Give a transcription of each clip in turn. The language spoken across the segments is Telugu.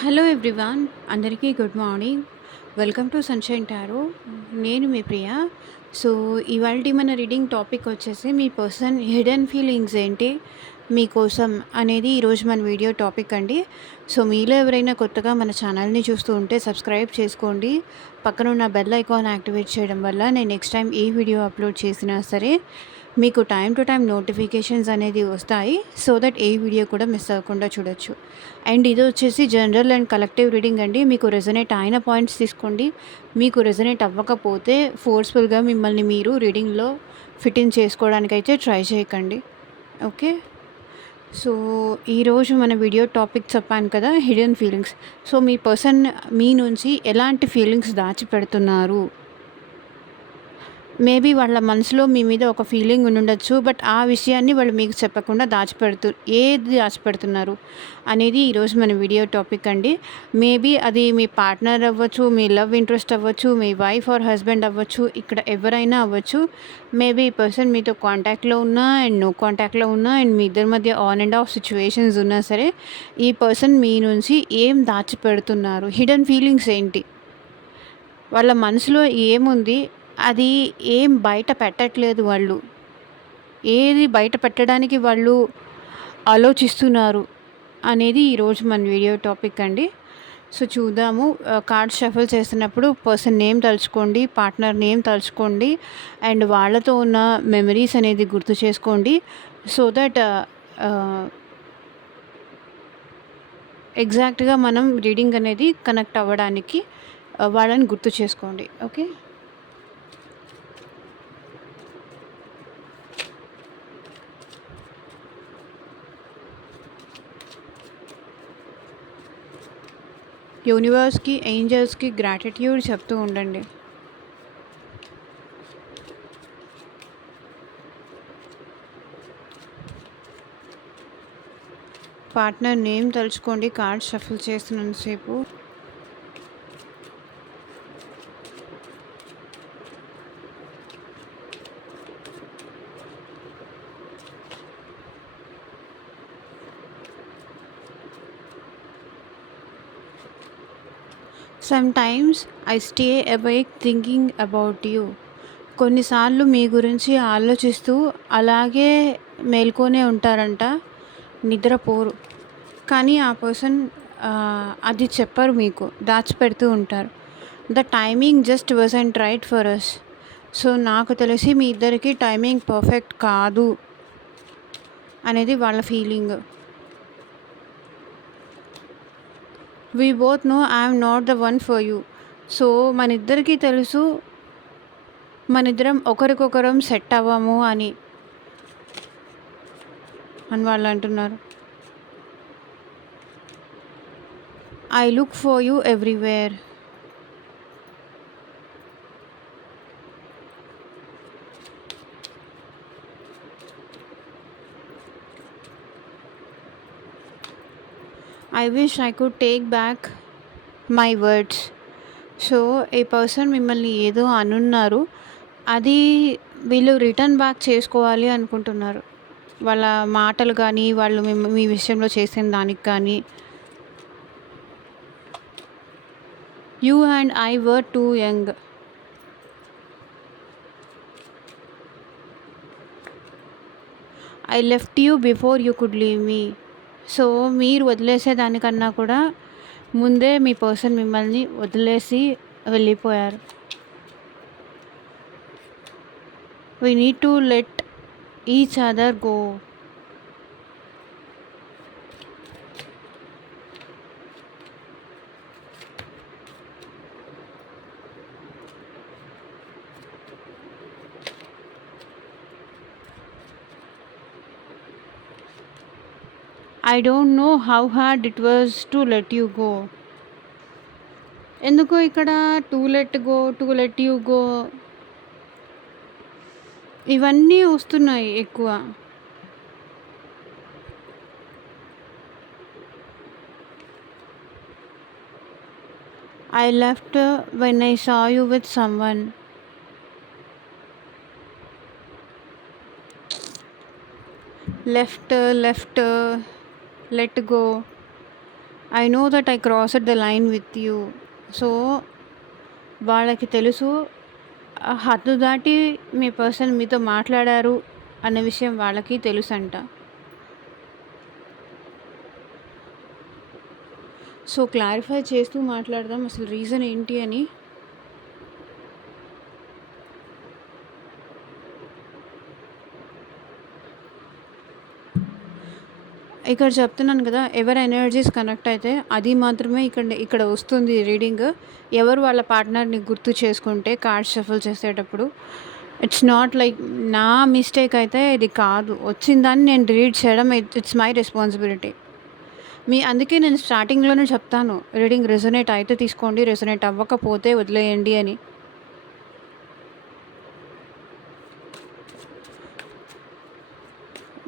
హలో ఎవ్రీవన్, అందరికీ good morning. Welcome to sunshine tarot. నేను మీ ప్రియ. సో, ఇవాల్టి మన రీడింగ్ టాపిక్ వచ్చేసి మీ పర్సన్ హిడెన్ ఫీలింగ్స్ ఏంటి మీకోసం అనేది ఈరోజు మన వీడియో టాపిక్ అండి. సో, మీలో ఎవరైనా కొత్తగా మన ఛానల్‌ని చూస్తూ ఉంటే సబ్స్క్రైబ్ చేసుకోండి. పక్కనున్న బెల్ ఐకాన్ యాక్టివేట్ చేయడం వల్ల నేను నెక్స్ట్ టైం ఏ వీడియో అప్లోడ్ చేసినా సరే మీకు టైం టు టైం నోటిఫికేషన్స్ అనేది వస్తాయి. సో దట్ ఏ వీడియో కూడా మిస్ అవ్వకుండా చూడొచ్చు. అండ్ ఇది వచ్చేసి జనరల్ అండ్ కలెక్టివ్ రీడింగ్ అండి. మీకు రెజొనేట్ అయిన పాయింట్స్ తీసుకోండి. మీకు రెజొనేట్ అవ్వకపోతే ఫోర్స్ఫుల్గా మిమ్మల్ని మీరు రీడింగ్లో ఫిట్ ఇన్ చేసుకోవడానికైతే ట్రై చేయకండి. ఓకే. సో, ఈరోజు మన వీడియో టాపిక్ చెప్పాను కదా, హిడెన్ ఫీలింగ్స్. సో, మీ పర్సన్ మీ నుంచి ఎలాంటి ఫీలింగ్స్ దాచిపెడుతున్నారు? మేబీ వాళ్ళ మనసులో మీ మీద ఒక ఫీలింగ్ ఉండుండొచ్చు. బట్ ఆ విషయాన్ని వాళ్ళు మీకు చెప్పకుండా ఏది దాచిపెడుతున్నారు అనేది ఈరోజు మన వీడియో టాపిక్ అండి. మేబీ అది మీ పార్ట్నర్ అవ్వచ్చు, మీ లవ్ ఇంట్రెస్ట్ అవ్వచ్చు, మీ వైఫ్ ఆర్ హస్బెండ్ అవ్వచ్చు, ఇక్కడ ఎవరైనా అవ్వచ్చు. మేబీ ఈ పర్సన్ మీతో కాంటాక్ట్లో ఉన్నా అండ్ నో కాంటాక్ట్లో ఉన్నా అండ్ మీ ఇద్దరి మధ్య ఆన్ అండ్ ఆఫ్ సిచ్యువేషన్స్ ఉన్నా సరే, ఈ పర్సన్ మీ నుంచి ఏం దాచిపెడుతున్నారు? హిడెన్ ఫీలింగ్స్ ఏంటి? వాళ్ళ మనసులో ఏముంది? అది ఏం బయట పెట్టట్లేదు వాళ్ళు. ఏది బయట పెట్టడానికి వాళ్ళు ఆలోచిస్తున్నారు అనేది ఈరోజు మన వీడియో టాపిక్ అండి. సో, చూద్దాము. కార్డ్స్ షఫుల్ చేస్తున్నప్పుడు పర్సన్ నేమ్ తలుచుకోండి, పార్ట్నర్ నేమ్ తలుచుకోండి అండ్ వాళ్ళతో ఉన్న మెమరీస్ అనేది గుర్తు చేసుకోండి. సో దట్ ఎగ్జాక్ట్‌గా మనం రీడింగ్ అనేది కనెక్ట్ అవ్వడానికి వాళ్ళని గుర్తు చేసుకోండి. ఓకే. యూనివర్స్‌కి, ఏంజెల్స్‌కి గ్రాటిట్యూడ్ చెప్తూ ఉండండి. పార్ట్నర్ నేమ్ తలుచుకోండి కార్డ్ షఫుల్ చేస్తున్నంతసేపు. Sometimes I stay awake thinking about you. కొన్నిసార్లు మీ గురించి ఆలోచిస్తూ అలాగే మేల్కొనే ఉంటారంట, నిద్రపోరు. కానీ ఆ పర్సన్ అది చెప్పరు మీకు, దాచిపెడుతూ ఉంటారు. The timing just wasn't right for us. So, నాకు తెలిసి మీ ఇద్దరికి టైమింగ్ పర్ఫెక్ట్ కాదు అనేది వాళ్ళ feeling. We both know I'm not the one for you. So, మనిద్దరికీ తెలుసు మనిద్దరం ఒకరికొకరం సెట్ అవ్వము అని వాళ్ళు అంటున్నారు. I look for you everywhere. I wish I could take back my words. So, ఈ పర్సన్ మిమ్మల్ని ఏదో అనున్నారు, అది వీళ్ళు రిటర్న్ బ్యాక్ చేసుకోవాలి అనుకుంటున్నారు. వాళ్ళ మాటలు కానీ, వాళ్ళు మీ విషయంలో చేసిన దానికి కానీ. You and I were two young. I left you before you could leave me. So, మీరు వదిలేసేదానికన్నా కూడా ముందే మీ పర్సన్ మిమ్మల్ని వదిలేసి వెళ్ళిపోయారు. We need to let each other go. I don't know how hard it was to let you go. ఎందుకో ఇక్కడ to let go, to let you go ఇవన్నీ వస్తున్నాయి ఎక్కువ. I left when I saw you with someone. Left, let go. I know that I crossed the line with you. So వాళ్ళకి తెలుసు హద్దు దాటి మీ పర్సన్ మీతో మాట్లాడారు అన్న విషయం వాళ్ళకి తెలుసంట. సో క్లారిఫై చేస్తూ మాట్లాడదాం అసలు రీజన్ ఏంటి అని. ఇక్కడ చెప్తున్నాను కదా, ఎవరి ఎనర్జీస్ కనెక్ట్ అయితే అది మాత్రమే ఇక్కడ వస్తుంది రీడింగ్. ఎవరు వాళ్ళ పార్ట్నర్ని గుర్తు చేసుకుంటే కార్డ్స్ షఫుల్ చేసేటప్పుడు ఇట్స్ నాట్ లైక్ నా మిస్టేక్ అయితే ఇది కాదు, వచ్చిన దాన్ని నేను రీడ్ చేయడం ఇట్స్ మై రెస్పాన్సిబిలిటీ. అందుకే నేను స్టార్టింగ్లోనే చెప్తాను, రీడింగ్ రెజొనేట్ అయితే తీసుకోండి, రెజొనేట్ అవ్వకపోతే వదిలేయండి అని.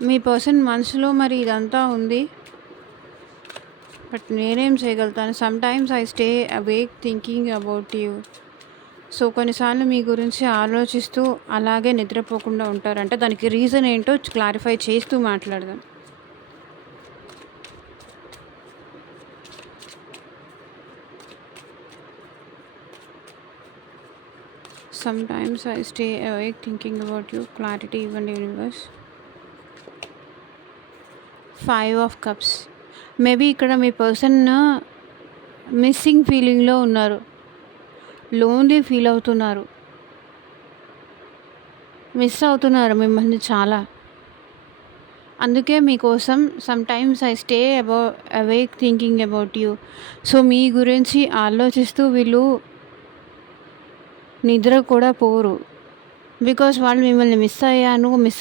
మీ పర్సన్ మనసులో మరి ఇదంతా ఉంది, బట్ నేనేం చేయగలుగుతాను. Some times I stay awake thinking about you. So కొన్నిసార్లు మీ గురించి ఆలోచిస్తూ అలాగే నిద్రపోకుండా ఉంటారంటే దానికి రీజన్ ఏంటో క్లారిఫై చేస్తూ మాట్లాడదాం. Sometimes I stay awake thinking about you. Clarity even universe. 5 of cups. Maybe ఇక్కడ మీ పర్సన్ మిస్సింగ్ ఫీలింగ్లో ఉన్నారు, లోన్లీ ఫీల్ అవుతున్నారు, మిస్ అవుతున్నారు మిమ్మల్ని చాలా. అందుకే మీకోసం sometimes I stay awake thinking about you. So మీ గురించి ఆలోచిస్తూ వీళ్ళు నిద్ర కూడా పోరు. బికాస్ వాళ్ళు మిమ్మల్ని మిస్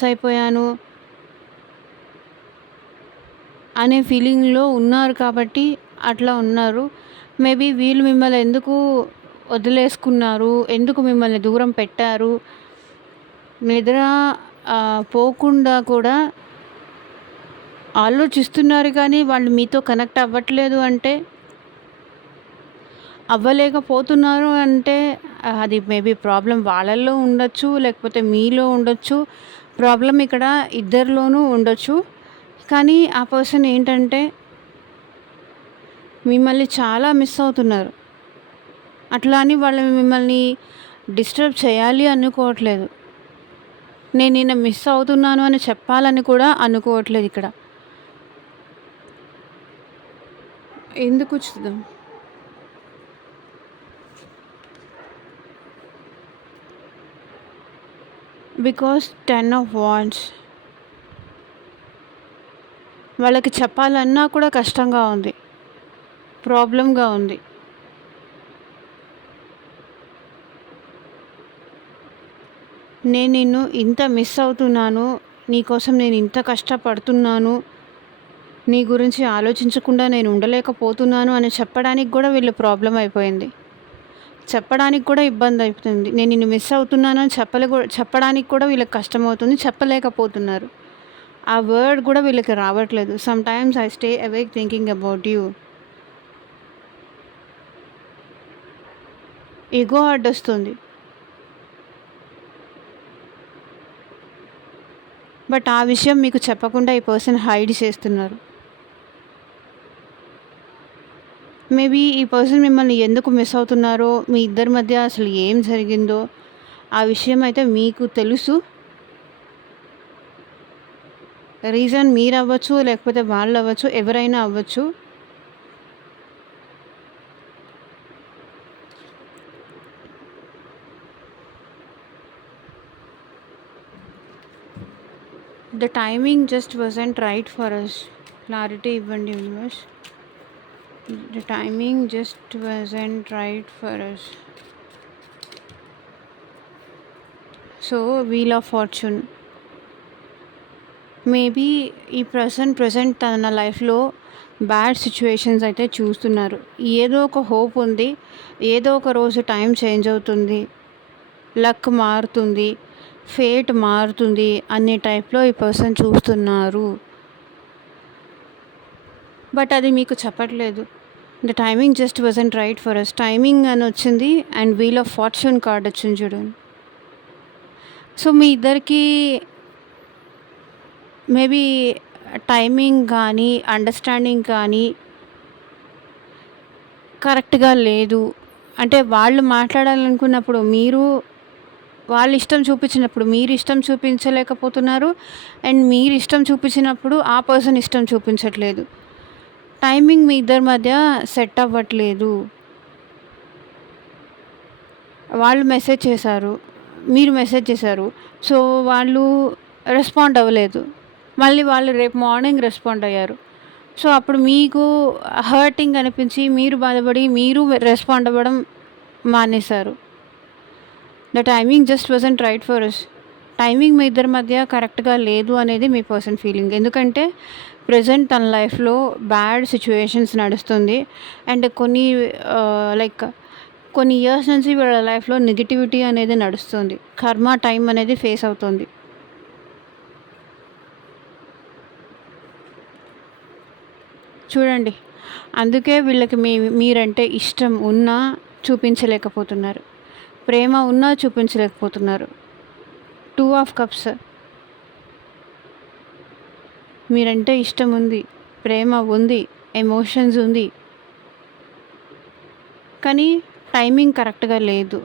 అయిపోయాను అనే ఫీలింగ్లో ఉన్నారు కాబట్టి అట్లా ఉన్నారు. మేబీ వీళ్ళు మిమ్మల్ని ఎందుకు వదిలేసుకున్నారు, ఎందుకు మిమ్మల్ని దూరం పెట్టారు, నిద్ర పోకుండా కూడా ఆలోచిస్తున్నారు. కానీ వాళ్ళు మీతో కనెక్ట్ అవ్వట్లేదు అంటే, అవ్వలేకపోతున్నారు అంటే అది మేబీ ప్రాబ్లం వాళ్ళల్లో ఉండొచ్చు, లేకపోతే మీలో ఉండొచ్చు. ప్రాబ్లం ఇక్కడ ఇద్దరిలోనూ ఉండొచ్చు. కానీ ఆ పర్సన్ ఏంటంటే మిమ్మల్ని చాలా మిస్ అవుతున్నారు. అట్లా అని వాళ్ళు మిమ్మల్ని డిస్టర్బ్ చేయాలి అనుకోవట్లేదు. నేను నిన్న మిస్ అవుతున్నాను అని చెప్పాలని కూడా అనుకోవట్లేదు. ఇక్కడ ఎందుకు చూద్దాం. Because 10 of wands. వాళ్ళకి చెప్పాలన్నా కూడా కష్టంగా ఉంది, ప్రాబ్లంగా ఉంది. నేను నిన్ను ఇంత మిస్ అవుతున్నాను, నీకోసం నేను ఇంత కష్టపడుతున్నాను, నీ గురించి ఆలోచించకుండా నేను ఉండలేకపోతున్నాను అని చెప్పడానికి కూడా వీళ్ళు ప్రాబ్లం అయిపోయింది. చెప్పడానికి కూడా ఇబ్బంది అవుతుంది. నేను నిన్ను మిస్ అవుతున్నాను అని చెప్పడానికి కూడా వీళ్ళకి కష్టమవుతుంది, చెప్పలేకపోతున్నారు. ఆ వర్డ్ కూడా వీళ్ళకి రావట్లేదు. Some times I stay awake thinking about you. Ego అడ్డొస్తుంది. బట్ ఆ విషయం మీకు చెప్పకుండా ఈ పర్సన్ హైడ్ చేస్తున్నారు. మేబీ ఈ పర్సన్ మిమ్మల్ని ఎందుకు మిస్ అవుతున్నారో, మీ ఇద్దరి మధ్య అసలు ఏం జరిగిందో ఆ విషయం అయితే మీకు తెలుసు. రీజన్ మీరు అవ్వచ్చు, లేకపోతే వాళ్ళు అవ్వచ్చు, ఎవరైనా అవ్వచ్చు. The timing just wasn't right for us. Clarity ఇవ్వండి universe. The timing just wasn't right for us. So wheel of fortune. Maybe ఈ ప్రజెంట్ తన లైఫ్లో బ్యాడ్ సిచ్యువేషన్స్ అయితే చూస్తున్నారు. ఏదో ఒక హోప్ ఉంది, ఏదో ఒక రోజు టైం చేంజ్ అవుతుంది, లక్ మారుతుంది, ఫేట్ మారుతుంది అనే టైప్లో ఈ పర్సన్ చూస్తున్నారు. బట్ అది మీకు చెప్పట్లేదు. The timing just wasn't right for us. Timing అని వచ్చింది and wheel of fortune card వచ్చింది చూడండి. సో మీ ఇద్దరికి మేబీ టైమింగ్ కానీ అండర్స్టాండింగ్ కానీ కరెక్ట్‌గా లేదు. అంటే వాళ్ళు మాట్లాడాలనుకున్నప్పుడు మీరు వాళ్ళు ఇష్టం చూపించినప్పుడు మీరు ఇష్టం చూపించలేకపోతున్నారు. అండ్ మీరు ఇష్టం చూపించినప్పుడు ఆ పర్సన్ ఇష్టం చూపించట్లేదు. టైమింగ్ మీ ఇద్దరి మధ్య సెట్ అవ్వట్లేదు. వాళ్ళు మెసేజ్ చేశారు. మీరు మెసేజ్ చేశారు. సో, వాళ్ళు రెస్పాండ్ అవ్వలేదు. మళ్ళీ వాళ్ళు రేపు మార్నింగ్ రెస్పాండ్ అయ్యారు. సో, అప్పుడు మీకు హర్టింగ్ అనిపించి మీరు బాధపడి మీరు రెస్పాండ్ అవ్వడం మానేశారు. The timing just wasn't right for us. Timing మీ ఇద్దరి మధ్య కరెక్ట్‌గా లేదు అనేది మీ పర్సన్ ఫీలింగ్. ఎందుకంటే ప్రెజెంట్ తన లైఫ్‌లో బ్యాడ్ సిట్యుయేషన్స్ నడుస్తుంది. అండ్ లైక్ కొన్ని ఇయర్స్ నుంచి వీళ్ళ లైఫ్‌లో నెగటివిటీ అనేది నడుస్తుంది. కర్మ టైం అనేది ఫేస్ అవుతుంది. చూడండి. అందుకే వీళ్ళకి మీరంటే ఇష్టం ఉన్నా చూపించలేకపోతున్నారు. ప్రేమ ఉన్నా చూపించలేకపోతున్నారు. 2 ఆఫ్ కప్స్. మీరంటే ఇష్టం ఉంది. ప్రేమ ఉంది. ఎమోషన్స్ ఉంది. కానీ టైమింగ్ కరెక్ట్‌గా లేదు.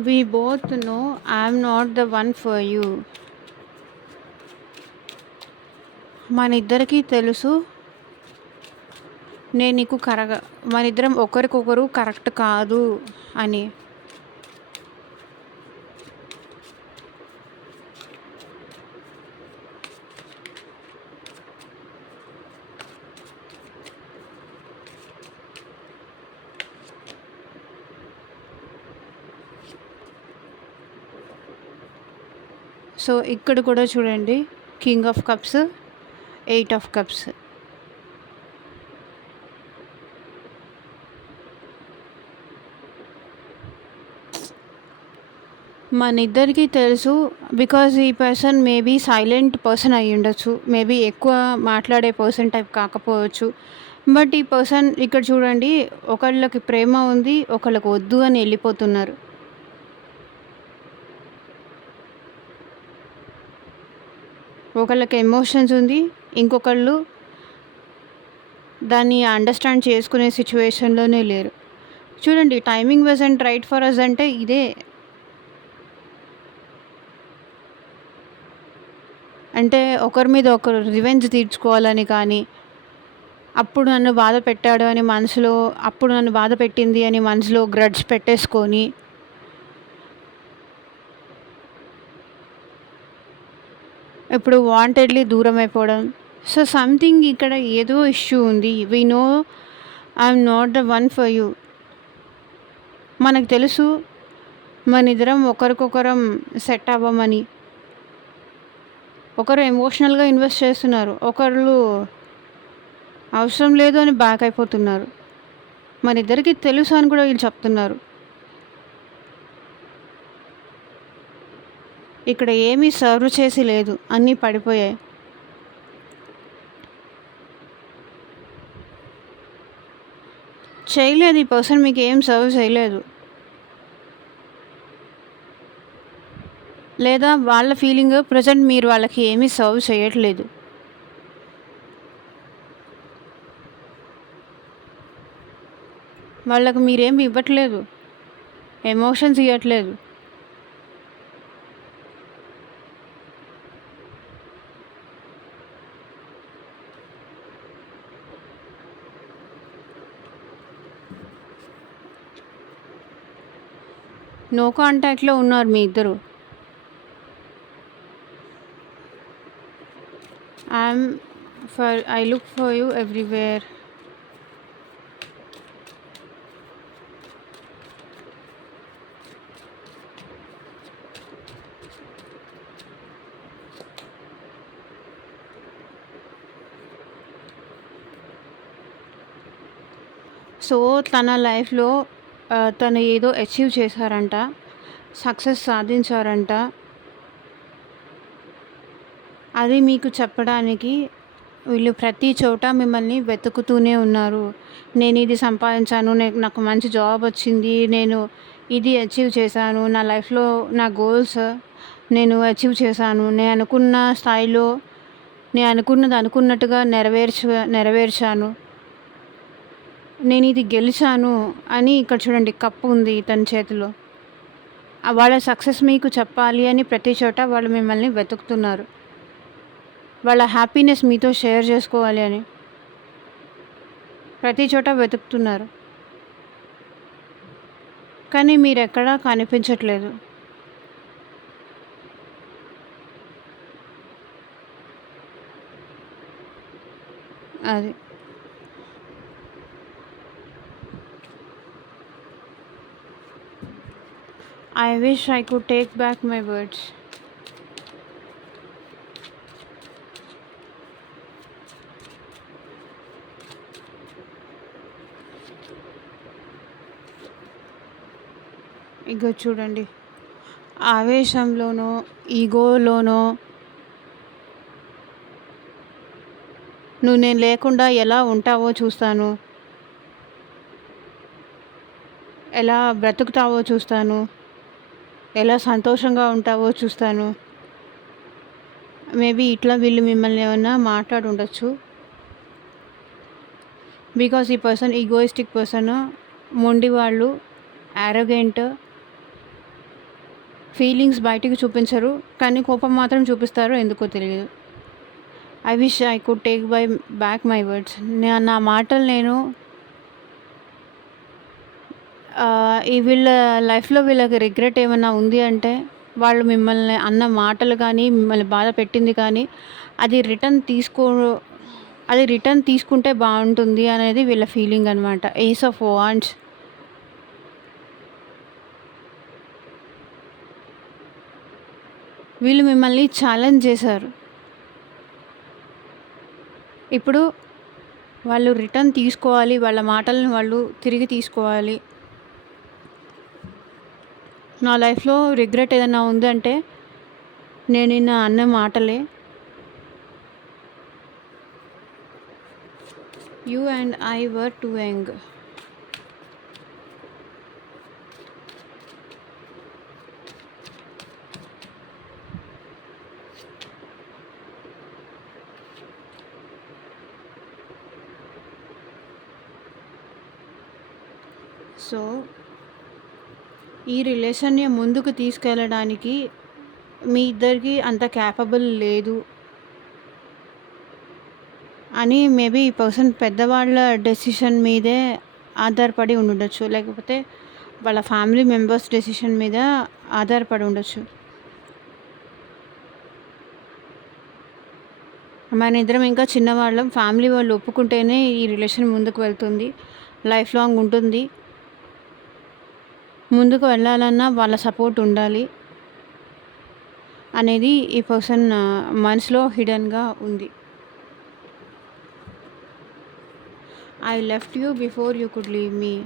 We both know I'm not the one for you. మనిద్దరికీ తెలుసు నేను నీకు మనిద్దరం ఒకరికొకరు కరెక్ట్ కాదు అని. సో, ఇక్కడ కూడా చూడండి. King of cups, 8 of cups. మనిద్దరికీ తెలుసు. బికాజ్ ఈ పర్సన్ మేబీ సైలెంట్ పర్సన్ అయ్యుండొచ్చు. మేబీ ఎక్కువ మాట్లాడే పర్సన్ టైప్ కాకపోవచ్చు. బట్ ఈ పర్సన్ ఇక్కడ చూడండి, ఒకళ్ళకి ప్రేమ ఉంది. ఒకళ్ళకి వద్దు అని వెళ్ళిపోతున్నారు. ఒకళ్ళకి ఎమోషన్స్ ఉంది. ఇంకొకళ్ళు దాన్ని అండర్స్టాండ్ చేసుకునే సిచ్యువేషన్‌లోనే లేరు. చూడండి, timing wasn't right for us అంటే ఇదే. అంటే ఒకరి మీద ఒకరు రివెంజ్ తీర్చుకోవాలని కానీ, అప్పుడు నన్ను బాధ పెట్టాడు అని మనసులో, అప్పుడు నన్ను బాధ పెట్టింది అని మనసులో గ్రడ్జ్ పెట్టేసుకొని, ఇప్పుడు వాంటెడ్లీ దూరం అయిపోవడం. సో, సంథింగ్ ఇక్కడ ఏదో ఇష్యూ ఉంది. We know I'm not the one for you. మనకు తెలుసు మనిద్దరం ఒకరికొకరం సెట్ అవ్వమని. ఒకరు ఎమోషనల్‌గా ఇన్వెస్ట్ చేస్తున్నారు. ఒకళ్ళు అవసరం లేదు అని బ్యాక్ అయిపోతున్నారు. మనిద్దరికీ తెలుసు అని కూడా వీళ్ళు చెప్తున్నారు. ఇక్కడ ఏమీ సర్వ్ చేసి లేదు. అన్నీ పడిపోయాయి. చేయలేదు. ఈ పర్సన్ మీకు ఏం సర్వ్ చేయలేదు. లేదా వాళ్ళ ఫీలింగ్ ప్రెజెంట్ మీరు వాళ్ళకి ఏమీ సర్వ్ చేయట్లేదు. వాళ్ళకి మీరేమి ఇవ్వట్లేదు. ఎమోషన్స్ ఇవ్వట్లేదు. నో కాంటాక్ట్‌లో ఉన్నారు మీ ఇద్దరు. I look for you everywhere. So, తన లైఫ్‌లో తను ఏదో అచీవ్ చేశారంట. సక్సెస్ సాధించారంట. అది మీకు చెప్పడానికి వీళ్ళు ప్రతి చోట మిమ్మల్ని వెతుకుతూనే ఉన్నారు. నేను ఇది సంపాదించాను. నాకు మంచి జాబ్ వచ్చింది. నేను ఇది అచీవ్ చేశాను. నా లైఫ్‌లో నా గోల్స్ నేను అచీవ్ చేశాను. నేను అనుకున్న స్థాయిలో నేను అనుకున్నది అనుకున్నట్టుగా నెరవేర్చాను. నేనిది గెలిచాను అని ఇక్కడ చూడండి కప్ ఉంది తన చేతిలో. వాళ్ళ సక్సెస్ మీకు చెప్పాలి అని ప్రతి చోట వాళ్ళు మిమ్మల్ని వెతుకుతున్నారు. వాళ్ళ హ్యాపీనెస్ మీతో షేర్ చేసుకోవాలి అని ప్రతి చోట వెతుకుతున్నారు. కానీ మీరెక్కడా కనిపించట్లేదు. అది. I wish I could take back my words. Ego చూడండి. ఆవేశంలోనో, ఈగోలోనో నువ్వు నేను లేకుండా ఎలా ఉంటావో చూస్తాను. ఎలా బ్రతుకుతావో చూస్తాను. ఎలా సంతోషంగా ఉంటావో చూస్తాను. మేబీ ఇట్లా వీళ్ళు మిమ్మల్ని ఏమన్నా మాట్లాడుండొచ్చు. బికాజ్ ఈ పర్సన్ ఈగోయిస్టిక్ పర్సన్, మొండివాళ్ళు, యారోగెంట్, ఫీలింగ్స్ బయటికి చూపించరు. కానీ కోపం మాత్రం చూపిస్తారు, ఎందుకో తెలియదు. I wish I could take back my words. నా మాటలు నేను ఈ వీళ్ళ లైఫ్‌లో వీళ్ళకి రిగ్రెట్ ఏమన్నా ఉంది అంటే, వాళ్ళు మిమ్మల్ని అన్న మాటలు కానీ, మిమ్మల్ని బాధ పెట్టింది కానీ, అది రిటర్న్ తీసుకుంటే బాగుంటుంది అనేది వీళ్ళ ఫీలింగ్ అనమాట. Ace of wands. వీళ్ళు మిమ్మల్ని ఛాలెంజ్ చేశారు. ఇప్పుడు వాళ్ళు రిటర్న్ తీసుకోవాలి. వాళ్ళ మాటలను వాళ్ళు తిరిగి తీసుకోవాలి. నా లైఫ్‌లో రిగ్రెట్ ఏదైనా ఉందంటే, నేను నిన్న అన్న మాటలే. You and I were two young. So ఈ రిలేషన్ని ముందుకు తీసుకెళ్ళడానికి మీ ఇద్దరికి అంత క్యాపబుల్ లేదు అని మేబీ ఈ పర్సన్ పెద్దవాళ్ళ డెసిషన్ మీదే ఆధారపడి ఉండుండొచ్చు. లేకపోతే వాళ్ళ ఫ్యామిలీ మెంబర్స్ డెసిషన్ మీద ఆధారపడి ఉండొచ్చు. మన ఇద్దరం ఇంకా చిన్నవాళ్ళం. ఫ్యామిలీ వాళ్ళు ఒప్పుకుంటేనే ఈ రిలేషన్ ముందుకు వెళ్తుంది, లైఫ్ లాంగ్ ఉంటుంది. ముందుకు వెళ్ళాలన్నా వాళ్ళ సపోర్ట్ ఉండాలి అనేది ఈ పర్సన్ మనసులో హిడెన్గా ఉంది. I left you before you could leave me.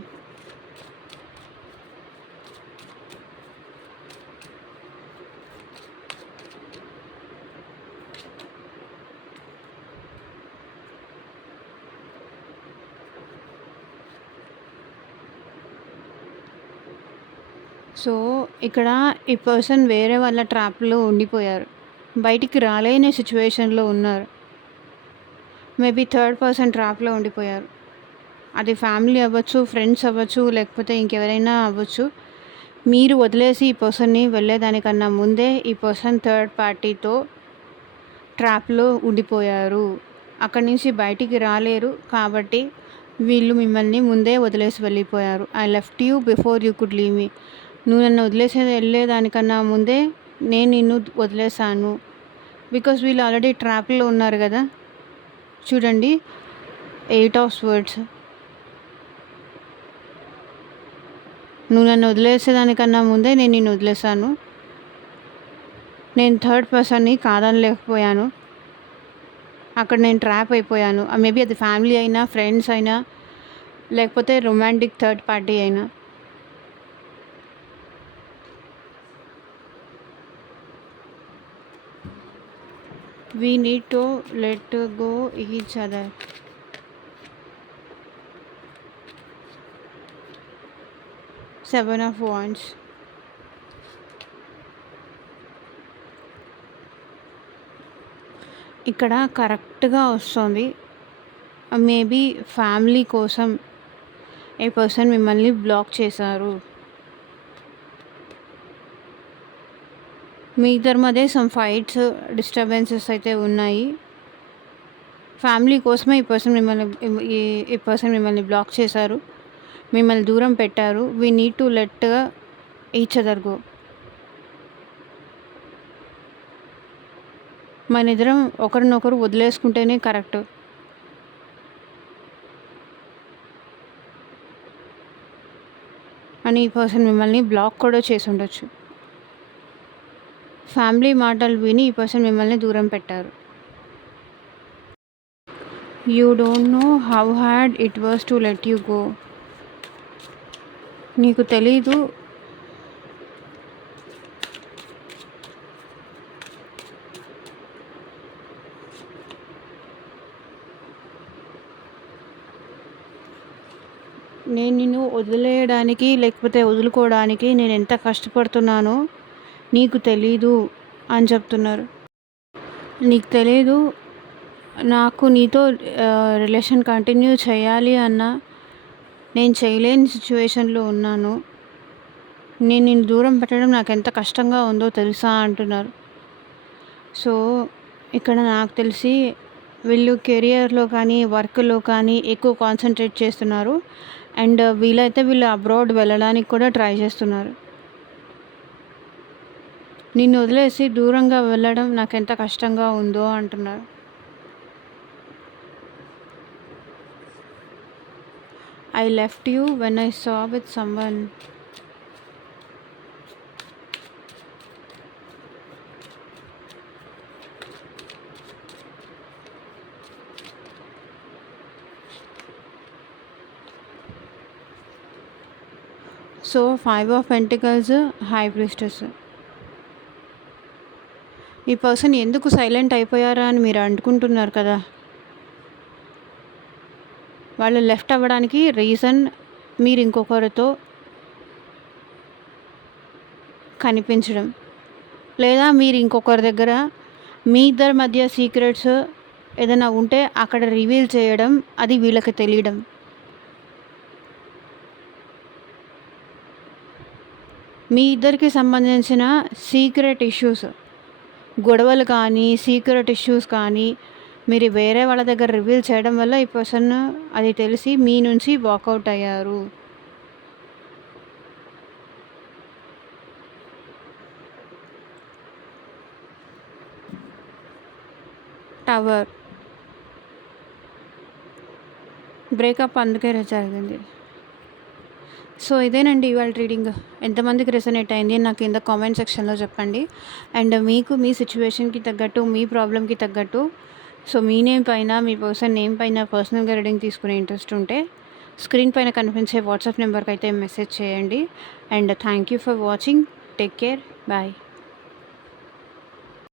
So ఇక్కడ ఈ పర్సన్ వేరే వాళ్ళ ట్రాప్లో ఉండిపోయారు. బయటికి రాలేని సిచ్యువేషన్లో ఉన్నారు. మేబీ థర్డ్ పర్సన్ ట్రాప్లో ఉండిపోయారు. అది ఫ్యామిలీ అవ్వచ్చు, ఫ్రెండ్స్ అవ్వచ్చు, లేకపోతే ఇంకెవరైనా అవ్వచ్చు. మీరు వదిలేసి ఈ పర్సన్ని వెళ్ళేదానికన్నా ముందే ఈ పర్సన్ థర్డ్ పార్టీతో ట్రాప్లో ఉండిపోయారు. అక్కడి నుంచి బయటికి రాలేరు. కాబట్టి వీళ్ళు మిమ్మల్ని ముందే వదిలేసి వెళ్ళిపోయారు. I left you before you could leave me. నువ్వు నన్ను వెళ్ళేదానికన్నా ముందే నేను నిన్ను వదిలేసాను. బికాజ్ వీళ్ళు ఆల్రెడీ ట్రాప్లో ఉన్నారు కదా. చూడండి, 8 ఆఫ్ స్వర్డ్స్. నువ్వు నన్ను వదిలేసేదానికన్నా ముందే నేను నిన్ను వదిలేసాను. నేను థర్డ్ పర్సన్ని కాదనలేకపోయాను. అక్కడ నేను ట్రాప్ అయిపోయాను. మేబీ అది ఫ్యామిలీ అయినా, ఫ్రెండ్స్ అయినా, లేకపోతే రొమాంటిక్ థర్డ్ పార్టీ అయినా. We need to let go each other. 7 of wands. ఇక్కడ కరెక్ట్‌గా వస్తుంది. మేబీ ఫ్యామిలీ కోసం ఏ పర్సన్ మిమ్మల్ని బ్లాక్ చేశారు. మీ ఇద్దరి మధ్య సమ్ ఫైట్స్, డిస్టర్బెన్సెస్ అయితే ఉన్నాయి. ఫ్యామిలీ కోసమే ఈ పర్సన్ మిమ్మల్ని బ్లాక్ చేశారు. మిమ్మల్ని దూరం పెట్టారు. We need to let each other go. మనిద్దరం ఒకరినొకరు వదిలేసుకుంటేనే కరెక్ట్ అని ఈ పర్సన్ మిమ్మల్ని బ్లాక్ కూడా చేసి ఉండొచ్చు. ఫ్యామిలీ మాటలు విని ఈ పర్సన్ మిమ్మల్ని దూరం పెట్టారు. You don't know how hard it was to let you go. నీకు తెలీదు నేను నిన్ను వదిలేయడానికి లేకపోతే వదులుకోవడానికి నేను ఎంత కష్టపడుతున్నానో నీకు తెలీదు అని చెప్తున్నారు. నీకు తెలీదు నాకు నీతో రిలేషన్ కంటిన్యూ చేయాలి అన్నా నేను చేయలేని సిచ్యువేషన్లో ఉన్నాను. నేను నిన్ను దూరం పెట్టడం నాకు ఎంత కష్టంగా ఉందో తెలుసా అంటున్నారు. సో ఇక్కడ నాకు తెలిసి వీళ్ళు కెరియర్లో కానీ వర్క్లో కానీ ఎక్కువ కాన్సన్ట్రేట్ చేస్తున్నారు. అండ్ వీళ్ళు అబ్రాడ్ వెళ్ళడానికి కూడా ట్రై చేస్తున్నారు. నిన్ను వదిలేసి దూరంగా వెళ్ళడం నాకు ఎంత కష్టంగా ఉందో అంటున్నారు. I left you when I saw with someone. So 5 of pentacles, high priestess. ఈ పర్సన్ ఎందుకు సైలెంట్ అయిపోయారా అని మీరు అనుకుంటున్నారు కదా. వాళ్ళు లెఫ్ట్ అవ్వడానికి రీజన్ మీరు ఇంకొకరితో కనిపించడం, లేదా మీరు ఇంకొకరి దగ్గర మీ ఇద్దరి మధ్య సీక్రెట్స్ ఏదైనా ఉంటే అక్కడ రివీల్ చేయడం, అది వీళ్ళకి తెలియడం. మీ ఇద్దరికి సంబంధించిన సీక్రెట్ ఇష్యూస్, గొడవలు కానీ సీక్రెట్ ఇష్యూస్ కానీ మీరు వేరే వాళ్ళ దగ్గర రివీల్ చేయడం వల్ల ఈ పర్సన్ అది తెలిసి మీ నుంచి వాకౌట్ అయ్యారు. టవర్ బ్రేకప్ అందుకే జరిగింది. సో ఇదేనండి ఇవాళ రీడింగ్. ఎంతమందికి రెసనేట్ అయింది నాకు కింద కామెంట్ సెక్షన్లో చెప్పండి. అండ్ మీకు మీ సిచ్యువేషన్కి తగ్గట్టు, మీ ప్రాబ్లమ్కి తగ్గట్టు, సో మీ నేమ్ పైన, మీ పర్సన్ నేమ్ పైన పర్సనల్గా రీడింగ్ తీసుకునే ఇంట్రెస్ట్ ఉంటే స్క్రీన్ పైన కనిపించే వాట్సాప్ నెంబర్కి అయితే మెసేజ్ చేయండి. And thank you for watching. Take care. Bye.